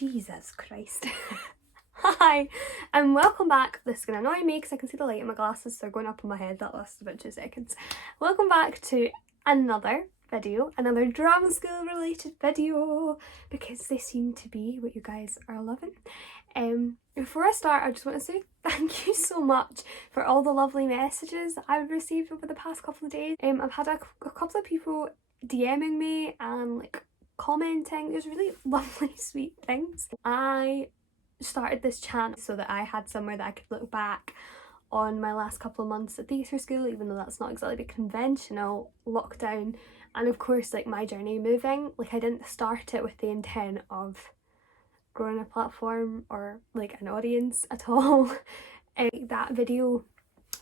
Jesus Christ. Hi, and welcome back. This is going to annoy me because I can see the light in my glasses, so they're going up on my head. That lasted about 2 seconds. Welcome back to another video, another drama school related video, because they seem to be what you guys are loving. Before I start, I just want to say thank you so much for all the lovely messages that I've received over the past couple of days. I've had a couple of people DMing me and like commenting. There's really lovely sweet things. I started this channel so that I had somewhere that I could look back on my last couple of months at theatre school, even though that's not exactly the conventional lockdown, and of course like my journey moving. Like I didn't start it with the intent of growing a platform or like an audience at all. That video,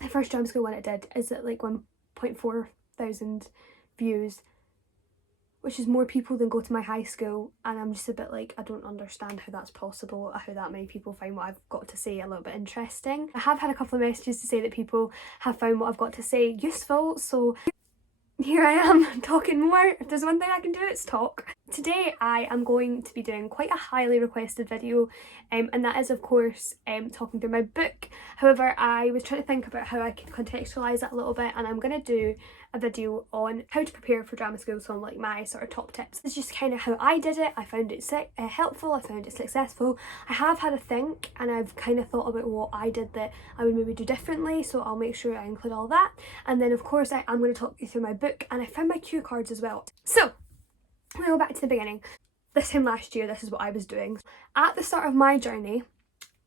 the first drama school one it did, is at like 1.4 thousand views, which is more people than go to my high school, and I'm just a bit like, I don't understand how that's possible, how that many people find what I've got to say a little bit interesting. I have had a couple of messages to say that people have found what I've got to say useful, so here I am talking more. If there's one thing I can do, it's talk. Today I am going to be doing quite a highly requested video, and that is of course talking through my book. However, I was trying to think about how I could contextualise that a little bit, and I'm going to do a video on how to prepare for drama school, so like my sort of top tips. It's just kind of how I did it. I found it helpful, I found it successful. I have had a think and I've kind of thought about what I did that I would maybe do differently, so I'll make sure I include all that. And then of course I'm going to talk you through my book, and I found my cue cards as well. So we go back to the beginning. This time last year, this is what I was doing. At the start of my journey,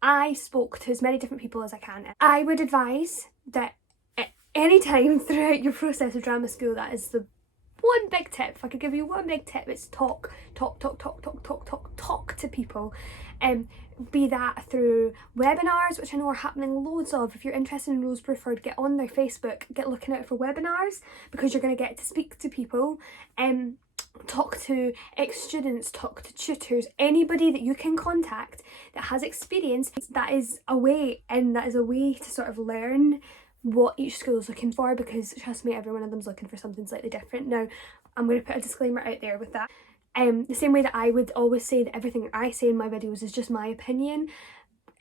I spoke to as many different people as I can. I would advise that at any time throughout your process of drama school, that is the one big tip. If I could give you one big tip, it's talk to people. Be that through webinars, which I know are happening loads of. If you're interested in Rose Bruford, get on their Facebook, get looking out for webinars, because you're going to get to speak to people. Talk to ex-students, talk to tutors, anybody that you can contact that has experience. That is a way, and that is a way to sort of learn what each school is looking for, because trust me, every one of them's looking for something slightly different. Now, I'm going to put a disclaimer out there with that. The same way that I would always say that everything I say in my videos is just my opinion.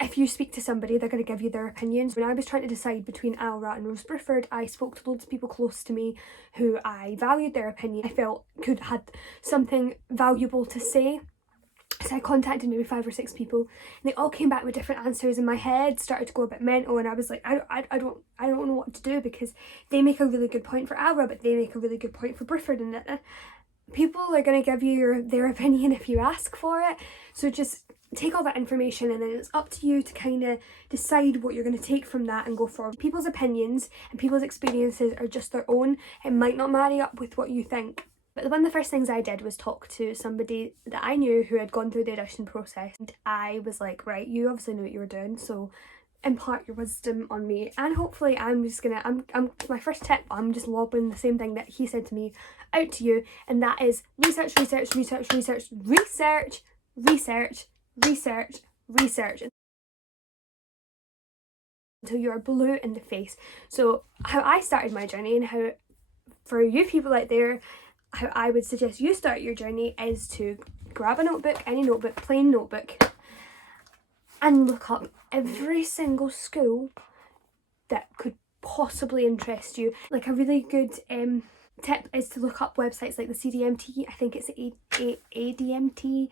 If you speak to somebody, they're going to give you their opinions. When I was trying to decide between Alra and Rose Bruford, I spoke to loads of people close to me who I valued their opinion, I felt had something valuable to say. So I contacted maybe 5 or 6 people, and they all came back with different answers, and my head started to go a bit mental, and I was like, I don't know what to do, because they make a really good point for Alra, but they make a really good point for Bruford, and people are going to give you their opinion if you ask for it. So just take all that information, and then it's up to you to kind of decide what you're going to take from that and go forward. People's opinions and people's experiences are just their own. It might not marry up with what you think. But one of the first things I did was talk to somebody that I knew who had gone through the audition process. And I was like, right, you obviously knew what you were doing, so impart your wisdom on me. And hopefully I'm my first tip, I'm just lobbing the same thing that he said to me out to you, and that is research until you are blue in the face. So how I started my journey, and how for you people out there, how I would suggest you start your journey, is to grab a notebook, any notebook, plain notebook, and look up every single school that could possibly interest you. Like a really good tip is to look up websites like the CDMT, I think it's ADMT,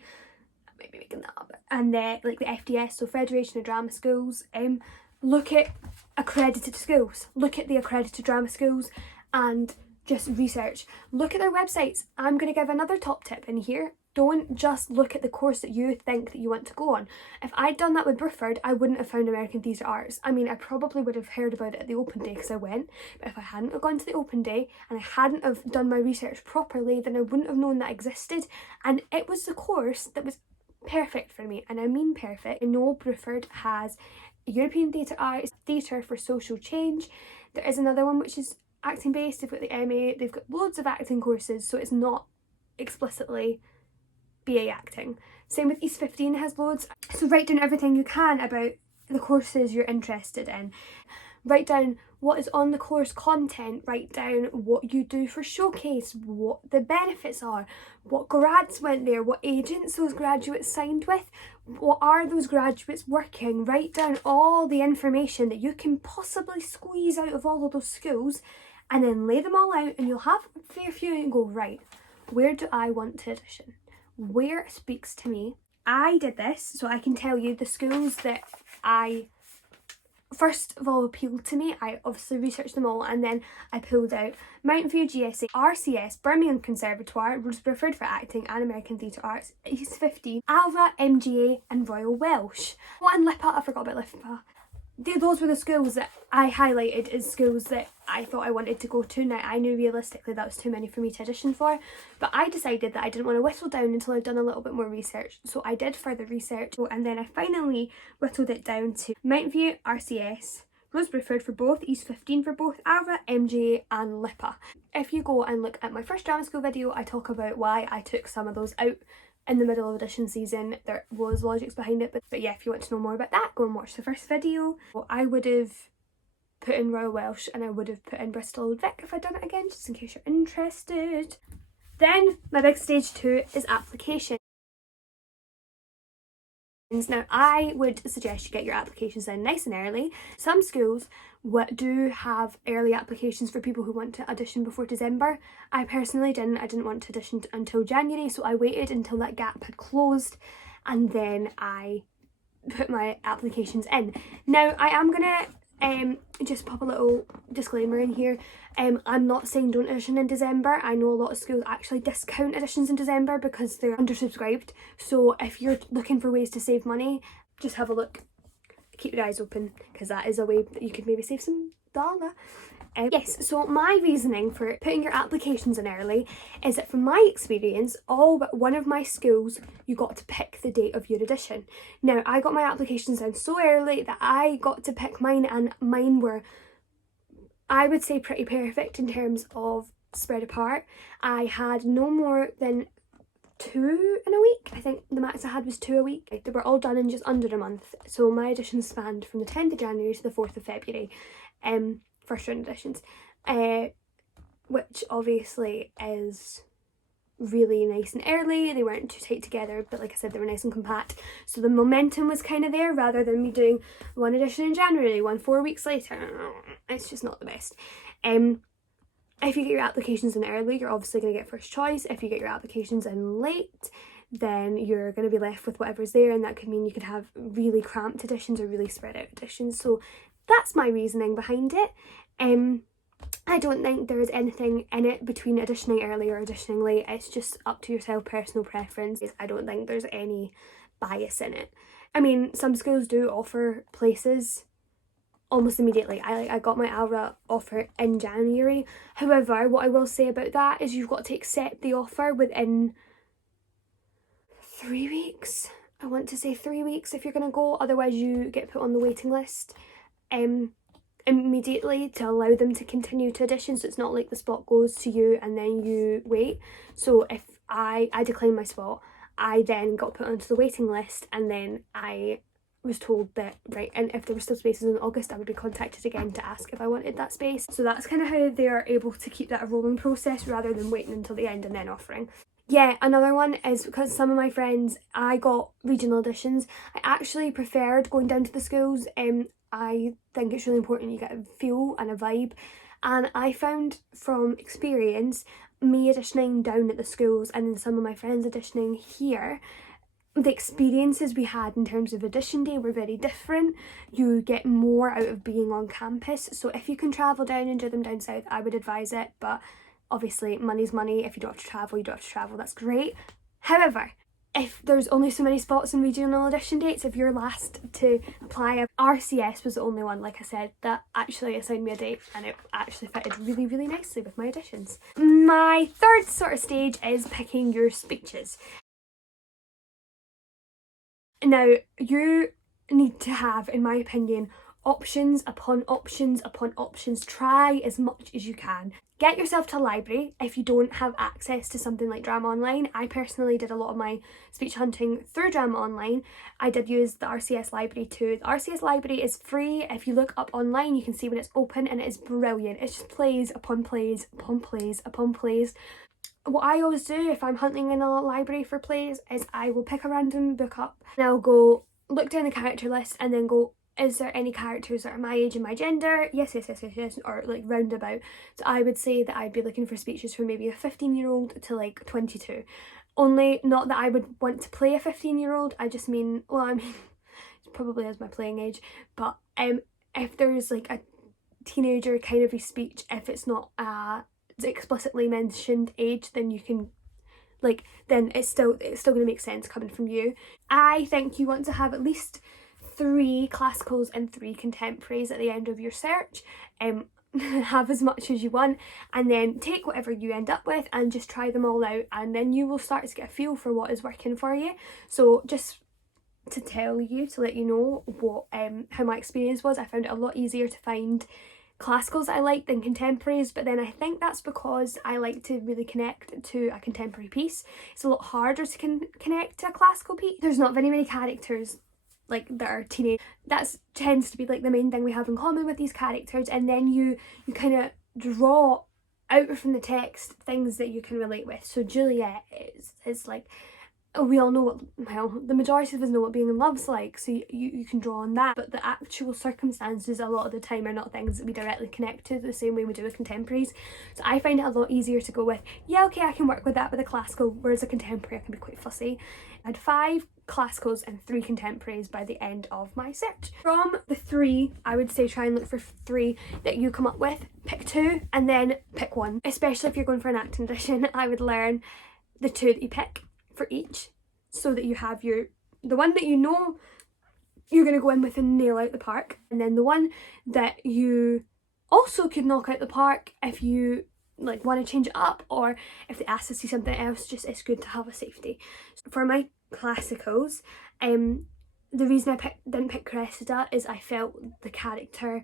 I might be making that up, and like the FDS, so Federation of Drama Schools. Look at accredited schools, look at the accredited drama schools, and just research. Look at their websites. I'm going to give another top tip in here. Don't just look at the course that you think that you want to go on. If I'd done that with Bruford, I wouldn't have found American Theatre Arts. I mean, I probably would have heard about it at the open day because I went, but if I hadn't have gone to the open day and I hadn't have done my research properly, then I wouldn't have known that existed. And it was the course that was perfect for me, and I mean perfect. I know Bruford has European Theatre Arts, Theatre for Social Change. There is another one which is acting based. They've got the MA, they've got loads of acting courses, so it's not explicitly BA acting. Same with East 15 has loads. So write down everything you can about the courses you're interested in. Write down what is on the course content, write down what you do for showcase, what the benefits are, what grads went there, what agents those graduates signed with, what are those graduates working. Write down all the information that you can possibly squeeze out of all of those schools, and then lay them all out, and you'll have a fair few and go, right, where do I want to audition? Where speaks to me? I did this so I can tell you the schools that I first of all appealed to me. I obviously researched them all, and then I pulled out Mountain View GSA, RCS, Birmingham Conservatoire, Rosebriford for acting and American Theatre Arts, East 15, Alva, MGA and Royal Welsh. What, and LIPA, I forgot about LIPA. Those were the schools that I highlighted as schools that I thought I wanted to go to. Now, I knew realistically that was too many for me to audition for, but I decided that I didn't want to whittle down until I'd done a little bit more research. So I did further research, and then I finally whittled it down to Mountain View, RCS, Rosebriford for both, East 15 for both, Alva, MGA and LIPA. If you go and look at my first drama school video, I talk about why I took some of those out in the middle of audition season. There was logics behind it, but yeah, if you want to know more about that, go and watch the first video. Well, I would have put in Royal Welsh and I would have put in Bristol Old Vic if I'd done it again, just in case you're interested. Then my big stage 2 is application. Now, I would suggest you get your applications in nice and early. Some schools do have early applications for people who want to audition before December. I personally didn't. I didn't want to audition until January, so I waited until that gap had closed and then I put my applications in. Now, I am gonna just pop a little disclaimer in here. I'm not saying don't audition in December. I know a lot of schools actually discount auditions in December because they're undersubscribed. So if you're looking for ways to save money, just have a look. Keep your eyes open, because that is a way that you could maybe save some dollar. Yes, so my reasoning for putting your applications in early is that from my experience, all but one of my schools, you got to pick the date of your audition. Now, I got my applications in so early that I got to pick mine, and mine were, I would say, pretty perfect in terms of spread apart. I had no more than 2 in a week. I think the max I had was 2 a week. They were all done in just under a month. So my auditions spanned from the 10th of January to the 4th of February. First round auditions, which obviously is really nice and early. They weren't too tight together, but like I said, they were nice and compact. So the momentum was kind of there, rather than me doing one audition in January, one 4 weeks later. It's just not the best. If you get your applications in early, you're obviously going to get first choice. If you get your applications in late, then you're going to be left with whatever's there, and that could mean you could have really cramped auditions or really spread out auditions. So that's my reasoning behind it. I don't think there is anything in it between auditioning early or auditioning late. It's just up to yourself, personal preference. I don't think there's any bias in it. I mean, some schools do offer places almost immediately. I got my ALRA offer in January. However, what I will say about that is you've got to accept the offer within 3 weeks. I want to say 3 weeks if you're going to go, otherwise you get put on the waiting list immediately to allow them to continue to audition. So it's not like the spot goes to you and then you wait. So if I declined my spot, I then got put onto the waiting list, and then I was told that, right, and if there were still spaces in August, I would be contacted again to ask if I wanted that space. So that's kind of how they are able to keep that a rolling process rather than waiting until the end and then offering. Yeah, another one is because some of my friends, I got regional auditions. I actually preferred going down to the schools. I think it's really important you get a feel and a vibe, and I found from experience, me auditioning down at the schools and then some of my friends auditioning here, the experiences we had in terms of audition day were very different. You get more out of being on campus. So if you can travel down and do them down south, I would advise it, but obviously money's money. If you don't have to travel, you don't have to travel. That's great. However, if there's only so many spots in regional audition dates, if you're last to apply, RCS was the only one, like I said, that actually assigned me a date, and it actually fitted really, really nicely with my auditions. My third sort of stage is picking your speeches. Now, you need to have, in my opinion, options upon options upon options. Try as much as you can. Get yourself to a library if you don't have access to something like Drama Online. I personally did a lot of my speech hunting through Drama Online. I did use the RCS library too. The RCS library is free. If you look up online, you can see when it's open, and it is brilliant. It just plays upon plays upon plays upon plays. What I always do if I'm hunting in a library for plays is I will pick a random book up and I'll go look down the character list and then go, is there any characters that are my age and my gender? Yes, yes, yes, yes, yes, or like roundabout. So I would say that I'd be looking for speeches from maybe a 15-year-old to like 22. Only not that I would want to play a 15-year-old, I just mean, well, I mean, it's probably as my playing age, but if there's like a teenager kind of a speech, if it's not explicitly mentioned age, then you can then it's still going to make sense coming from you. I think you want to have at least 3 classicals and 3 contemporaries at the end of your search. Have as much as you want, and then take whatever you end up with and just try them all out, and then you will start to get a feel for what is working for you. So just to let you know what how my experience was, I found it a lot easier to find classicals that I like than contemporaries, but then I think that's because I like to really connect to a contemporary piece. It's a lot harder to connect to a classical piece. There's not very many characters like that are teenage. That tends to be like the main thing we have in common with these characters, and then you kind of draw out from the text things that you can relate with. So Juliet is like, we all know what, well, the majority of us know what being in love's like, so you can draw on that, but the actual circumstances a lot of the time are not things that we directly connect to the same way we do with contemporaries. So I find it a lot easier to go with, yeah, okay, I can work with that with a classical, whereas a contemporary I can be quite fussy. I had 5 classicals and 3 contemporaries by the end of my search. From the 3, I would say try and look for 3 that you come up with, pick 2 and then pick 1. Especially if you're going for an acting audition, I would learn the 2 that you pick for each, so that you have the one that you know you're going to go in with and nail out the park, and then the one that you also could knock out the park if you like want to change it up, or if they ask to see something else. Just it's good to have a safety. For my classicals, the reason I didn't pick Cressida is I felt the character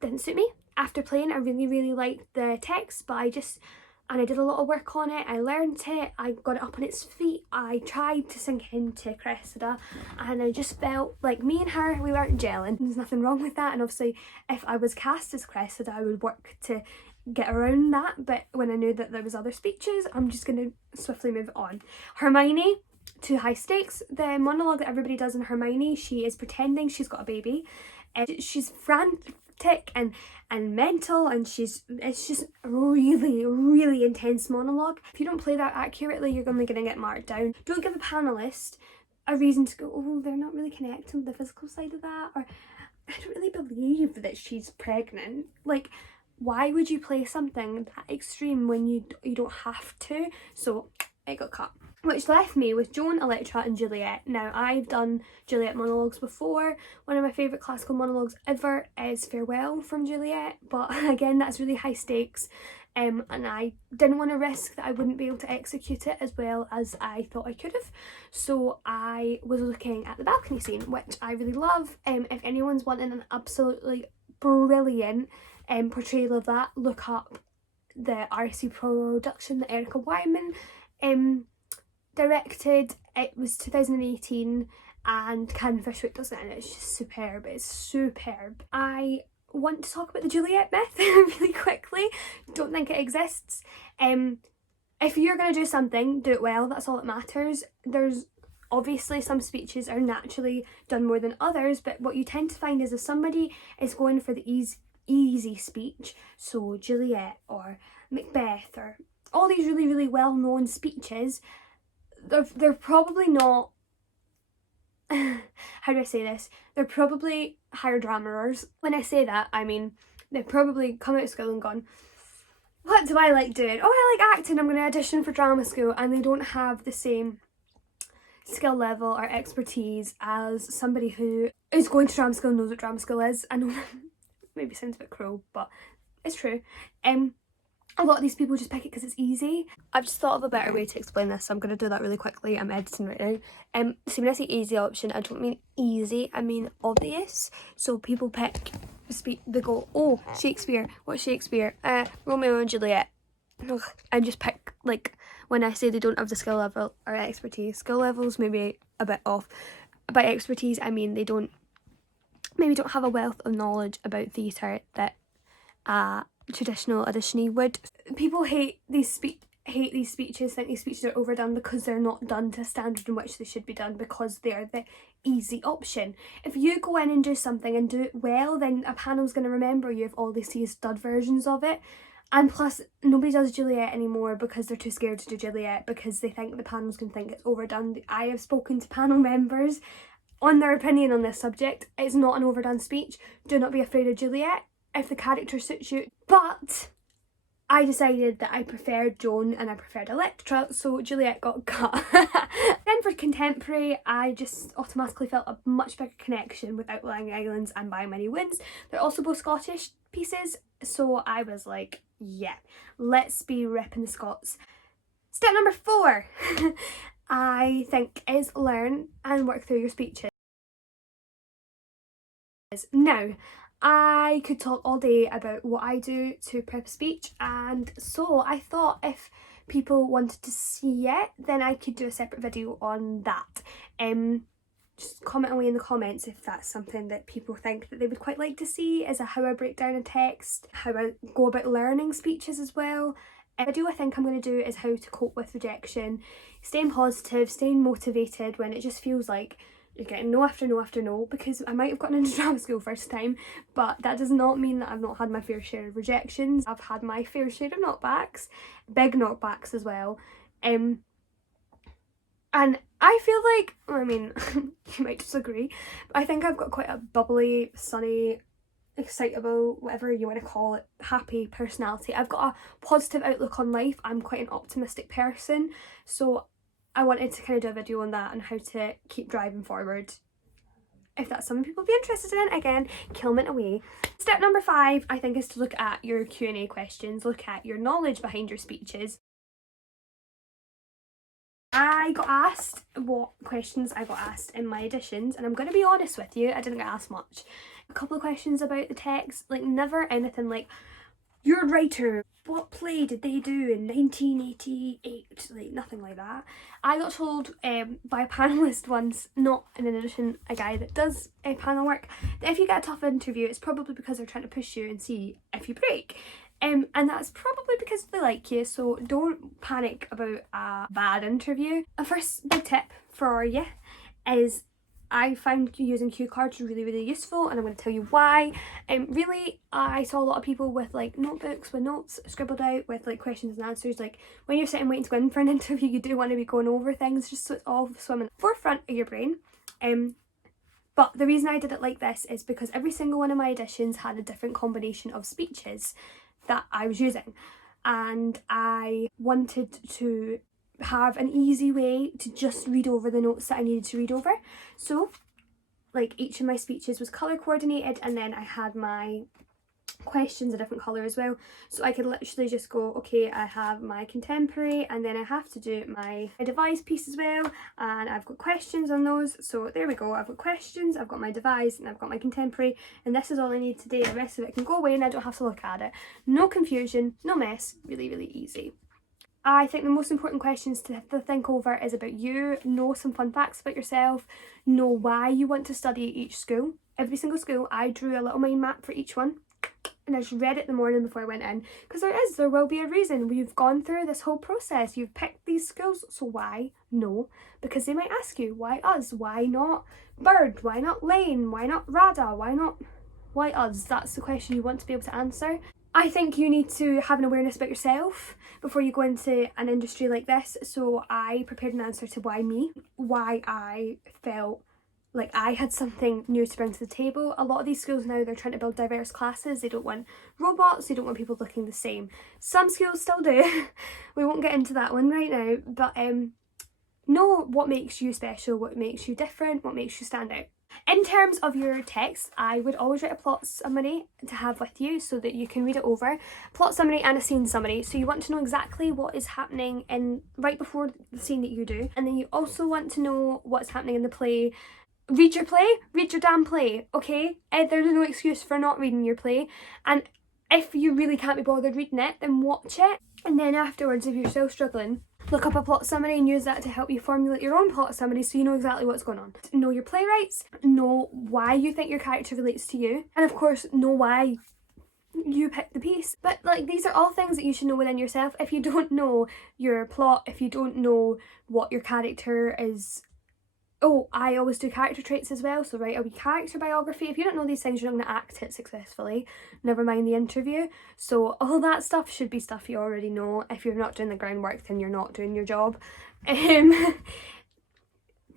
didn't suit me. After playing, I really liked the text, but I did a lot of work on it. I learned it, I got it up on its feet, I tried to sink into Cressida, and I just felt like me and her, we weren't gelling. There's nothing wrong with that, and obviously if I was cast as Cressida I would work to get around that, but when I knew that there was other speeches, I'm just going to swiftly move on. Hermione, too high stakes. The monologue that everybody does in Hermione, she is pretending she's got a baby, and she's frantic and mental, and it's just a really intense monologue. If you don't play that accurately, you're only going to get marked down. Don't give a panelist a reason to go, oh, they're not really connecting with the physical side of that, or I don't really believe that she's pregnant. Like, why would you play something that extreme when you don't have to? So it got cut. Which left me with Joan, Electra and Juliet. Now, I've done Juliet monologues before. One of my favourite classical monologues ever is Farewell from Juliet, but again, that's really high stakes, and I didn't want to risk that I wouldn't be able to execute it as well as I thought I could have. So I was looking at the balcony scene, which I really love. If anyone's wanting an absolutely brilliant portrayal of that, look up the RSC production that Erica Wyman directed. It was 2018 and Karen Fishwick does it, and it's just superb. It's superb. I want to talk about the Juliet myth really quickly. Don't think it exists. If you're going to do something, do it well. That's all that matters. There's obviously some speeches are naturally done more than others, but what you tend to find is if somebody is going for the easy speech, so Juliet or Macbeth or all these really well-known speeches, they're probably not how do I say this? They're probably higher drammerers. When I say that, I mean they've probably come out of school and gone, what do I like doing? Oh, I like acting, I'm going to audition for drama school, and they don't have the same skill level or expertise as somebody who is going to drama school and knows what drama school is. I know maybe sounds a bit cruel, but it's true. a lot of these people just pick it because it's easy. I've just thought of a better way to explain this, so I'm going to do that really quickly. I'm editing right now. So when I say easy option, I don't mean easy, I mean obvious. So people pick, they go, oh, Shakespeare, what's Shakespeare? Romeo and Juliet. Ugh. And just pick, like, when I say they don't have the skill level or expertise, skill levels maybe a bit off. By expertise, I mean they maybe don't have a wealth of knowledge about theatre that traditional auditionee would. People hate these speeches, think these speeches are overdone because they're not done to a standard in which they should be done, because they're the easy option. If you go in and do something and do it well, then a panel's going to remember you if all they see is dud versions of it. And plus, nobody does Juliet anymore because they're too scared to do Juliet, because they think the panel's going to think it's overdone. I have spoken to panel members on their opinion on this subject. It's not an overdone speech. Do not be afraid of Juliet if the character suits you. But I decided that I preferred Joan and I preferred Electra, so Juliet got cut. Then for contemporary, I just automatically felt a much bigger connection with Outlying Islands and By Many Winds. They're also both Scottish pieces, so I was like, yeah, let's be repping the Scots. Step number 4, I think, is learn and work through your speeches. Now, I could talk all day about what I do to prep a speech, and so I thought if people wanted to see it, then I could do a separate video on that. Just comment away in the comments if that's something that people think that they would quite like to see, is how I break down a text, how I go about learning speeches as well. A video I think I'm going to do is how to cope with rejection, staying positive, staying motivated when it just feels like you're getting no after no after no, because I might have gotten into drama school first time, but that does not mean that I've not had my fair share of rejections. I've had my fair share of knockbacks, big knockbacks as well. And I feel like, I mean, you might disagree, but I think I've got quite a bubbly, sunny, excitable, whatever you want to call it, happy personality. I've got a positive outlook on life. I'm quite an optimistic person, so I wanted to kind of do a video on that and how to keep driving forward. If that's something people would be interested in, again, comment away. Step number 5, I think, is to look at your Q&A questions, look at your knowledge behind your speeches. I got asked what questions I got asked in my auditions, and I'm going to be honest with you, I didn't get asked much. A couple of questions about the text, like never anything like, you're a writer, what play did they do in 1988? Like nothing like that. I got told by a panellist once, not in an audition, a guy that does panel work, that if you get a tough interview, it's probably because they're trying to push you and see if you break. And that's probably because they like you, so don't panic about a bad interview. A first big tip for you is, I found using cue cards really, really useful, and I'm going to tell you why. Really, I saw a lot of people with like notebooks with notes scribbled out with like questions and answers. Like when you're sitting waiting to go in for an interview, you do want to be going over things just so it's all swimming forefront of your brain. But the reason I did it like this is because every single one of my auditions had a different combination of speeches that I was using, and I wanted to have an easy way to just read over the notes that I needed to read over. So like each of my speeches was colour coordinated, and then I had my questions a different colour as well, so I could literally just go, okay, I have my contemporary and then I have to do my devised piece as well, and I've got questions on those. So there we go, I've got questions, I've got my devised, and I've got my contemporary, and this is all I need today. The rest of it can go away and I don't have to look at it. No confusion, no mess, really, really easy. I think the most important questions to think over is about you. Know some fun facts about yourself. Know why you want to study at each school. Every single school, I drew a little mind map for each one, and I just read it the morning before I went in, because there will be a reason. We've gone through this whole process. You've picked these schools, so why? No, because they might ask you, why us? Why not Bird? Why not Lane? Why not Rada? Why us? That's the question you want to be able to answer. I think you need to have an awareness about yourself before you go into an industry like this. So I prepared an answer to why me, why I felt like I had something new to bring to the table. A lot of these schools now, they're trying to build diverse classes. They don't want robots, they don't want people looking the same. Some schools still do. We won't get into that one right now, but know what makes you special, what makes you different, what makes you stand out. In terms of your text, I would always write a plot summary to have with you so that you can read it over. Plot summary and a scene summary. So you want to know exactly what is happening in right before the scene that you do. And then you also want to know what's happening in the play. Read your play, read your damn play, okay? There's no excuse for not reading your play. And if you really can't be bothered reading it, then watch it. And then afterwards, if you're still struggling, look up a plot summary and use that to help you formulate your own plot summary so you know exactly what's going on. Know your playwrights, know why you think your character relates to you, and of course know why you picked the piece. But like, these are all things that you should know within yourself. If you don't know your plot, if you don't know what your character is. Oh, I always do character traits as well, so write a wee character biography. If you don't know these things, you're not going to act it successfully, never mind the interview. So all that stuff should be stuff you already know. If you're not doing the groundwork, then you're not doing your job.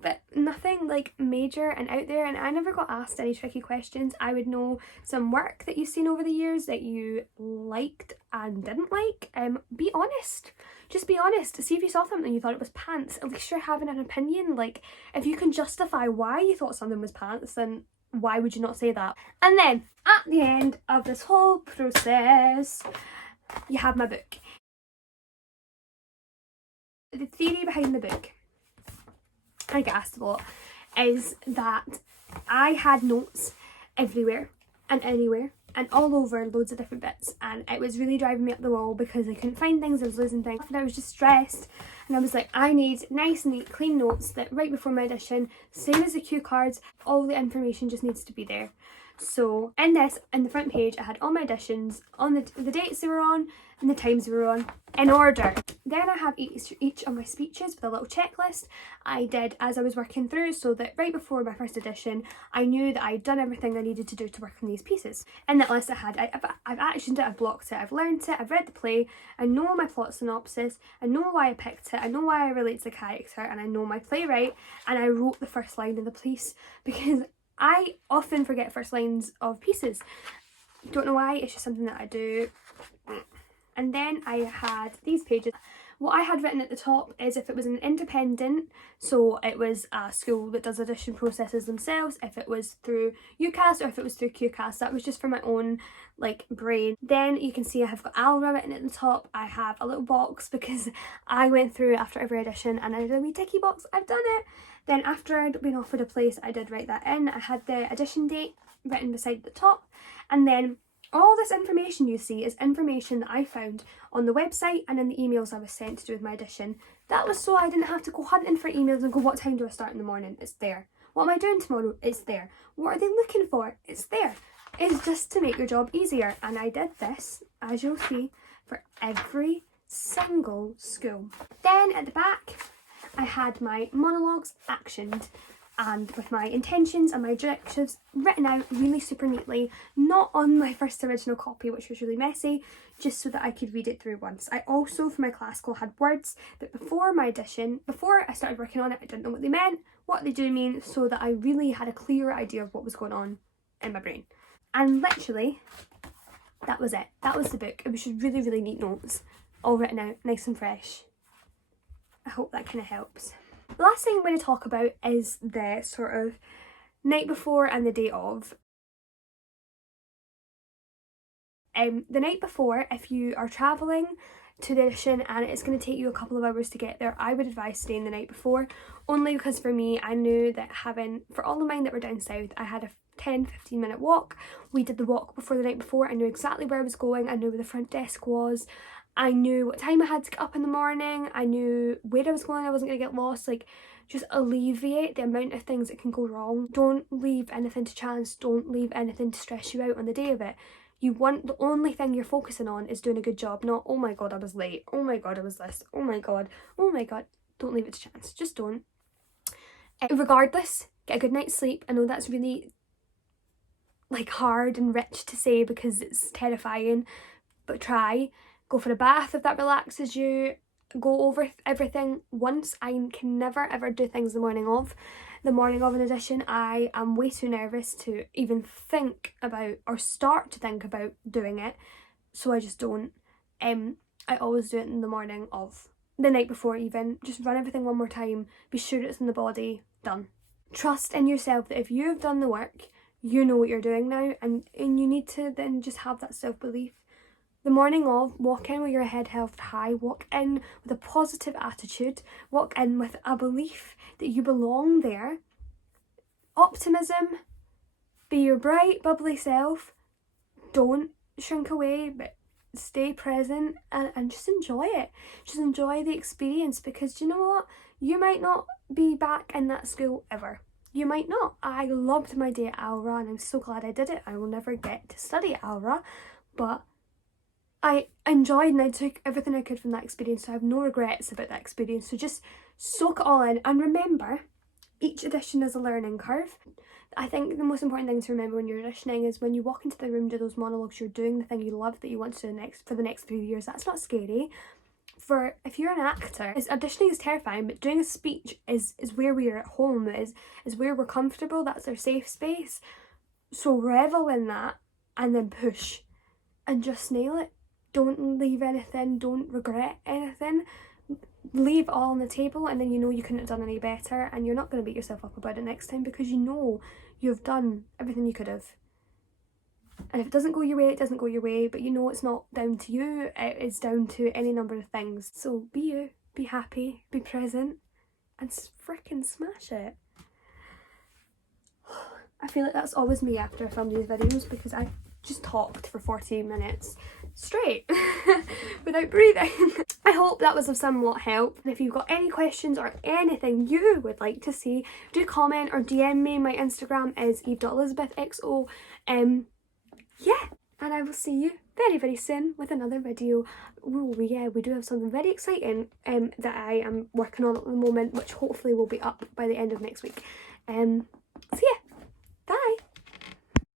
But nothing like major and out there, and I never got asked any tricky questions. I would know some work that you've seen over the years that you liked and didn't like. Be honest. Just be honest. See if you saw something and you thought it was pants. At least you're having an opinion. Like, if you can justify why you thought something was pants, then why would you not say that? And then at the end of this whole process, you have my book. The theory behind the book, I get asked a lot, is that I had notes everywhere and anywhere and all over loads of different bits, and it was really driving me up the wall because I couldn't find things, I was losing things, and I was just stressed, and I was like, I need nice, neat, clean notes that right before my audition, same as the cue cards, all the information just needs to be there. So in the front page, I had all my auditions on the dates they were on and the times they were on in order. Then I have each of my speeches with a little checklist I did as I was working through, so that right before my first audition, I knew that I'd done everything I needed to do to work on these pieces. In that list I had, I've actioned it, I've blocked it, I've learned it, I've read the play, I know my plot synopsis, I know why I picked it, I know why I relate to the character, and I know my playwright, and I wrote the first line of the piece because I often forget first lines of pieces. Don't know why, it's just something that I do. And then I had these pages. What I had written at the top is if it was an independent, so it was a school that does audition processes themselves, if it was through UCAS or if it was through QCAS. That was just for my own like brain. Then you can see I have got ALRA written at the top. I have a little box because I went through after every audition and I did a wee ticky box, I've done it. Then after I'd been offered a place, I did write that in. I had the audition date written beside the top, and then all this information you see is information that I found on the website and in the emails I was sent to do with my audition. That was so I didn't have to go hunting for emails and go, what time do I start in the morning? It's there. What am I doing tomorrow? It's there. What are they looking for? It's there. It's just to make your job easier. And I did this, as you'll see, for every single school. Then at the back, I had my monologues actioned, and with my intentions and my objectives written out really super neatly, not on my first original copy, which was really messy, just so that I could read it through once. I also, for my classical, had words that before my audition, before I started working on it, I didn't know what they meant, what they do mean, so that I really had a clearer idea of what was going on in my brain. And literally, that was it. That was the book. It was just really, really neat notes, all written out, nice and fresh. I hope that kind of helps. The last thing I'm going to talk about is the sort of night before and the day of. The night before, if you are travelling to the audition and it's going to take you a couple of hours to get there, I would advise staying the night before, only because for me, I knew that for all of mine that were down south, I had a 10-15 minute walk. We did the walk before the night before. I knew exactly where I was going. I knew where the front desk was. I knew what time I had to get up in the morning. I knew where I was going. I wasn't going to get lost. Like, just alleviate the amount of things that can go wrong. Don't leave anything to chance. Don't leave anything to stress you out on the day of it. The only thing you're focusing on is doing a good job, not, oh my god, I was late. Oh my god, I was this. Oh my god. Oh my god. Don't leave it to chance. Just don't. Regardless, get a good night's sleep. I know that's really like hard and rich to say because it's terrifying, but try. Go for a bath if that relaxes you. Go over everything once. I can never ever do things the morning of. The morning of an audition, I am way too nervous to even think about or start to think about doing it, so I just don't. I always do it in the morning of, the night before even. Just run everything one more time, be sure it's in the body, done. Trust in yourself that if you have done the work, you know what you're doing now, and you need to then just have that self-belief. The morning of, walk in with your head held high, walk in with a positive attitude, walk in with a belief that you belong there. Optimism, be your bright, bubbly self. Don't shrink away, but stay present and just enjoy it. Just enjoy the experience, because you know what? You might not be back in that school ever. You might not. I loved my day at Alra and I'm so glad I did it. I will never get to study at Alra, but I enjoyed and I took everything I could from that experience, so I have no regrets about that experience. So just soak it all in and remember, each audition is a learning curve. I think the most important thing to remember when you're auditioning is when you walk into the room, do those monologues, you're doing the thing you love that you want to do for the next few years. That's not scary. For if you're an actor, auditioning is terrifying, but doing a speech is where we are at home, is where we're comfortable, that's our safe space. So revel in that and then push and just nail it. Don't leave anything, don't regret anything. Leave all on the table, and then you know you couldn't have done any better, and you're not going to beat yourself up about it next time because you know you've done everything you could have. And if it doesn't go your way, it doesn't go your way, but you know it's not down to you, it is down to any number of things. So be you, be happy, be present, and freaking smash it. I feel like that's always me after I film these videos, because I just talked for 40 minutes straight without breathing. I hope that was of somewhat help, and if you've got any questions or anything you would like to see, do comment or DM me. My Instagram is eve.elizabethxo. Yeah, and I will see you very, very soon with another video. Oh yeah, we do have something very exciting that I am working on at the moment, which hopefully will be up by the end of next week. So yeah,